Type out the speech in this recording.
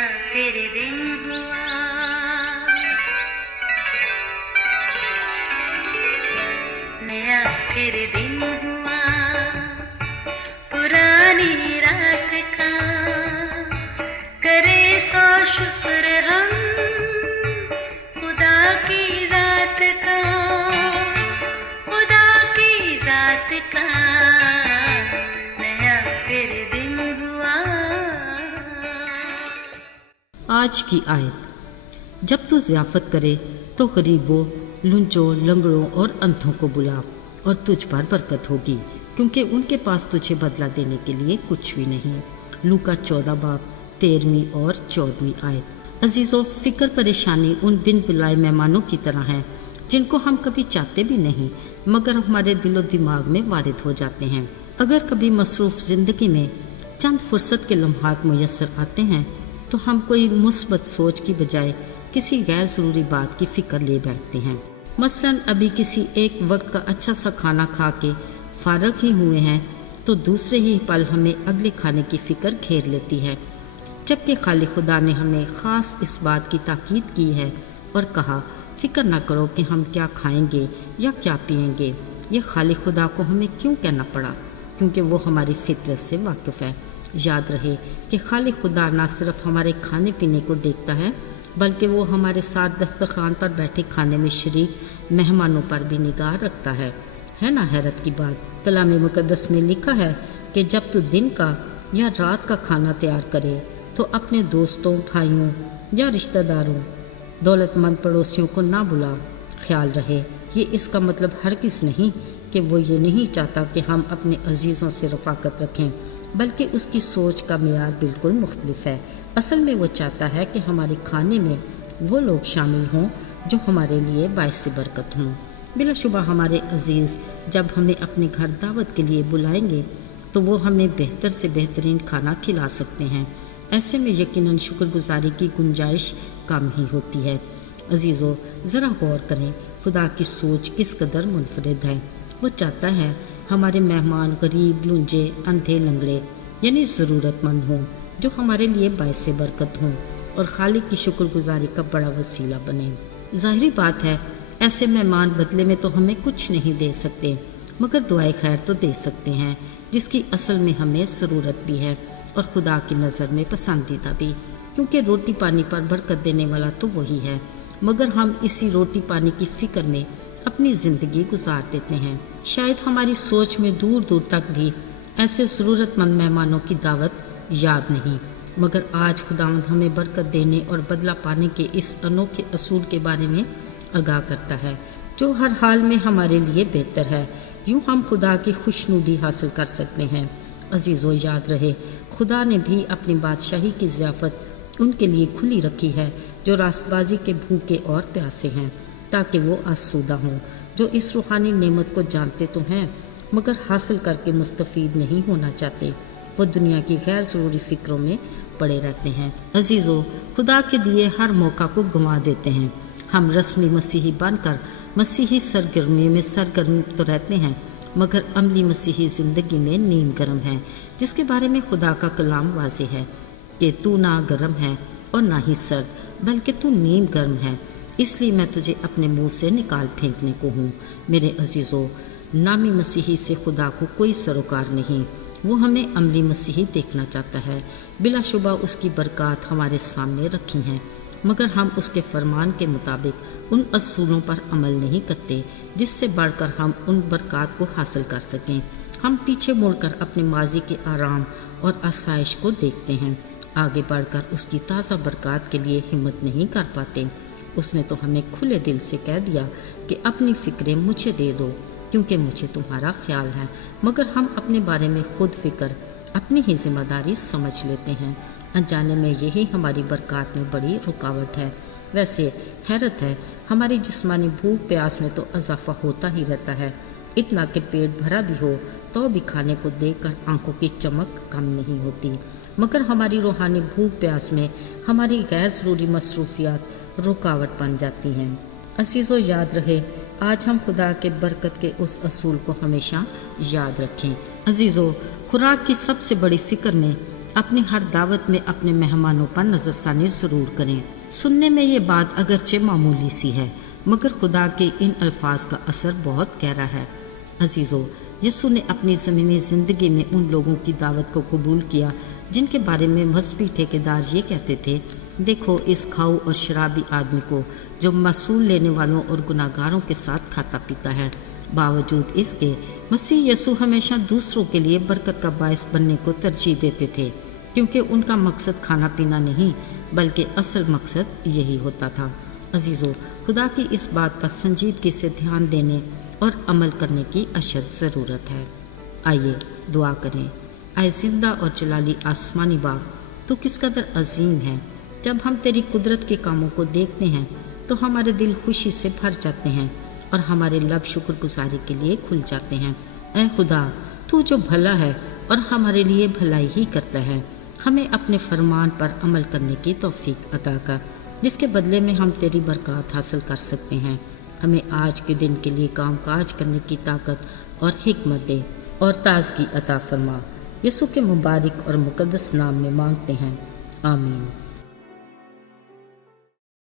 नया फिर दिन हुआ, नया फिर दिन हुआ, पुरानी रात का करे सो शुक्र हम खुदा की जात का, खुदा की जात का नया फिर दिन हुआ। आज की आयत, जब तू ज़ियाफ़त करे तो गरीबों, लुंचों, लंगड़ों और अंधों को बुला और तुझ पर बरकत होगी, क्योंकि उनके पास तुझे बदला देने के लिए कुछ भी नहीं। लूका 14 बाब 13वीं और 14वीं आयत। अजीज़ों, फ़िक्र परेशानी उन बिन बुलाए मेहमानों की तरह है जिनको हम कभी चाहते भी नहीं मगर हमारे दिलो दिमाग में वारिद हो जाते हैं। अगर कभी मसरूफ़ ज़िंदगी में चंद फुर्सत के लम्हात मुयस्सर आते हैं तो हम कोई मुस्बत सोच की बजाय किसी गैर ज़रूरी बात की फ़िक्र ले बैठते हैं। मसलन अभी किसी एक वक्त का अच्छा सा खाना खा के फारग ही हुए हैं तो दूसरे ही पल हमें अगले खाने की फ़िक्र घेर लेती है, जबकि खालिक खुदा ने हमें ख़ास इस बात की ताकीद की है और कहा, फ़िक्र ना करो कि हम क्या खाएंगे या क्या पिएंगे। ये खालिक खुदा को हमें क्यों कहना पड़ा? क्योंकि वो हमारी फितरत से वाकिफ़ है। याद रहे कि खालिक खुदा ना सिर्फ हमारे खाने पीने को देखता है बल्कि वो हमारे साथ दस्तरखान पर बैठे खाने में शरीक मेहमानों पर भी निगाह रखता है ना हैरत की बात। कलाम मुक़द्दस में लिखा है कि जब तू दिन का या रात का खाना तैयार करे तो अपने दोस्तों, भाइयों या रिश्तेदारों, दौलतमंद पड़ोसियों को ना बुला। ख्याल रहे, ये इसका मतलब हरगिज़ नहीं कि वो ये नहीं चाहता कि हम अपने अजीज़ों से रफ़ाकत रखें, बल्कि उसकी सोच का मेयार बिल्कुल मुख्तलिफ है। असल में वो चाहता है कि हमारे खाने में वो लोग शामिल हों जो हमारे लिए बाइस बरकत हों। बिलाशुबा हमारे अजीज़ जब हमें अपने घर दावत के लिए बुलाएंगे तो वो हमें बेहतर से बेहतरीन खाना खिला सकते हैं। ऐसे में यकीनन शुक्रगुजारी की गुंजाइश कम ही होती है। अजीज़ों, ज़रा गौर करें, खुदा की सोच किस कदर मुनफरिद है। वो चाहता है हमारे मेहमान गरीब, लुंजे, अंधे, लंगड़े यानी ज़रूरतमंद हों, जो हमारे लिए बाइस बरकत हों और खालिक की शुक्रगुजारी का बड़ा वसीला बने। ज़ाहिरी बात है, ऐसे मेहमान बदले में तो हमें कुछ नहीं दे सकते मगर दुआए खैर तो दे सकते हैं, जिसकी असल में हमें ज़रूरत भी है और खुदा की नज़र में पसंदीदा भी, क्योंकि रोटी पानी पर बरकत देने वाला तो वही है। मगर हम इसी रोटी पानी की फ़िक्र में अपनी ज़िंदगी गुजार देते हैं। शायद हमारी सोच में दूर दूर तक भी ऐसे ज़रूरतमंद मेहमानों की दावत याद नहीं, मगर आज खुदावंद हमें बरकत देने और बदला पाने के इस अनोखे असूल के बारे में आगाह करता है, जो हर हाल में हमारे लिए बेहतर है। यूँ हम खुदा की खुशनुदी हासिल कर सकते हैं। अजीज़ों, याद रहे, खुदा ने भी अपनी बादशाही की ज़ियाफ़त उनके लिए खुली रखी है जो रास्तबाजी के भूखे और प्यासे हैं, ताकि वो आसूदा हों, जो इस रूहानी नेमत को जानते तो हैं मगर हासिल करके मुस्तफ़ीद नहीं होना चाहते। वो दुनिया की गैर ज़रूरी फ़िक्रों में पड़े रहते हैं। अजीज़ों, खुदा के दिए हर मौका को गंवा देते हैं। हम रस्मी मसीही बनकर मसीही सरगर्मी में सरगर्म तो रहते हैं मगर अमली मसीही ज़िंदगी में नीम गर्म है, जिसके बारे में खुदा का कलाम वाज़ेह है कि तू ना गर्म है और ना ही सर्द, बल्कि तू नीम गर्म है, इसलिए मैं तुझे अपने मुंह से निकाल फेंकने को हूँ। मेरे अजीज़ों, नामी मसीही से खुदा को कोई सरोकार नहीं। वो हमें अमली मसीही देखना चाहता है। बिलाशुबा उसकी बरक़ात हमारे सामने रखी हैं, मगर हम उसके फरमान के मुताबिक उन असूलों पर अमल नहीं करते जिससे बढ़कर हम उन बरक़ात को हासिल कर सकें। हम पीछे मुड़कर अपने माजी के आराम और आसाइश को देखते हैं, आगे बढ़कर उसकी ताज़ा बरक़ात के लिए हिम्मत नहीं कर पाते। उसने तो हमें खुले दिल से कह दिया कि अपनी फ़िक्रें मुझे दे दो क्योंकि मुझे तुम्हारा ख्याल है, मगर हम अपने बारे में खुद फ़िक्र अपनी ही जिम्मेदारी समझ लेते हैं। अनजाने में यही हमारी बरक़ात में बड़ी रुकावट है। वैसे हैरत है, हमारी जिस्मानी भूख प्यास में तो इजाफा होता ही रहता है, इतना कि पेट भरा भी हो तो भी खाने को देखकर आंखों की चमक कम नहीं होती, मगर हमारी रूहानी भूख प्यास में हमारी गैर ज़रूरी मसरूफियात रुकावट बन जाती हैं। असीज़ों, याद रहे, आज हम खुदा के बरकत के उस असूल को हमेशा याद रखें। अजीज़ों, खुराक की सबसे बड़ी फ़िक्र में اپنی ہر دعوت میں اپنے مہمانوں پر نظر ثانی ضرور کریں۔ سننے میں یہ بات اگرچہ معمولی سی ہے، مگر خدا کے ان الفاظ کا اثر بہت گہرا ہے۔ عزیزو، یسوع نے اپنی زمینی زندگی میں ان لوگوں کی دعوت کو قبول کیا جن کے بارے میں مذہبی ٹھیکیدار یہ کہتے تھے، دیکھو اس کھاؤ اور شرابی آدمی کو جو محصول لینے والوں اور گناہ گاروں کے ساتھ کھاتا پیتا ہے۔ باوجود اس کے مسیح یسوع ہمیشہ دوسروں کے لیے برکت کا باعث بننے کو ترجیح دیتے تھے، کیونکہ ان کا مقصد کھانا پینا نہیں بلکہ اصل مقصد یہی ہوتا تھا۔ عزیزو، خدا کی اس بات پر سنجیدگی سے دھیان دینے اور عمل کرنے کی اشد ضرورت ہے۔ آئیے دعا کریں۔ اے زندہ اور جلالی آسمانی باپ، تو کس قدر عظیم ہے۔ جب ہم تیری قدرت کے کاموں کو دیکھتے ہیں تو ہمارے دل خوشی سے بھر جاتے ہیں اور ہمارے لب شکر گزاری کے لیے کھل جاتے ہیں۔ اے خدا، تو جو بھلا ہے اور ہمارے لیے بھلائی ہی کرتا ہے، ہمیں اپنے فرمان پر عمل کرنے کی توفیق عطا کر، جس کے بدلے میں ہم تیری برکات حاصل کر سکتے ہیں۔ ہمیں آج کے دن کے لیے کام کاج کرنے کی طاقت اور حکمت دے اور تازگی عطا فرما۔ یسوع کے مبارک اور مقدس نام میں مانگتے ہیں، آمین۔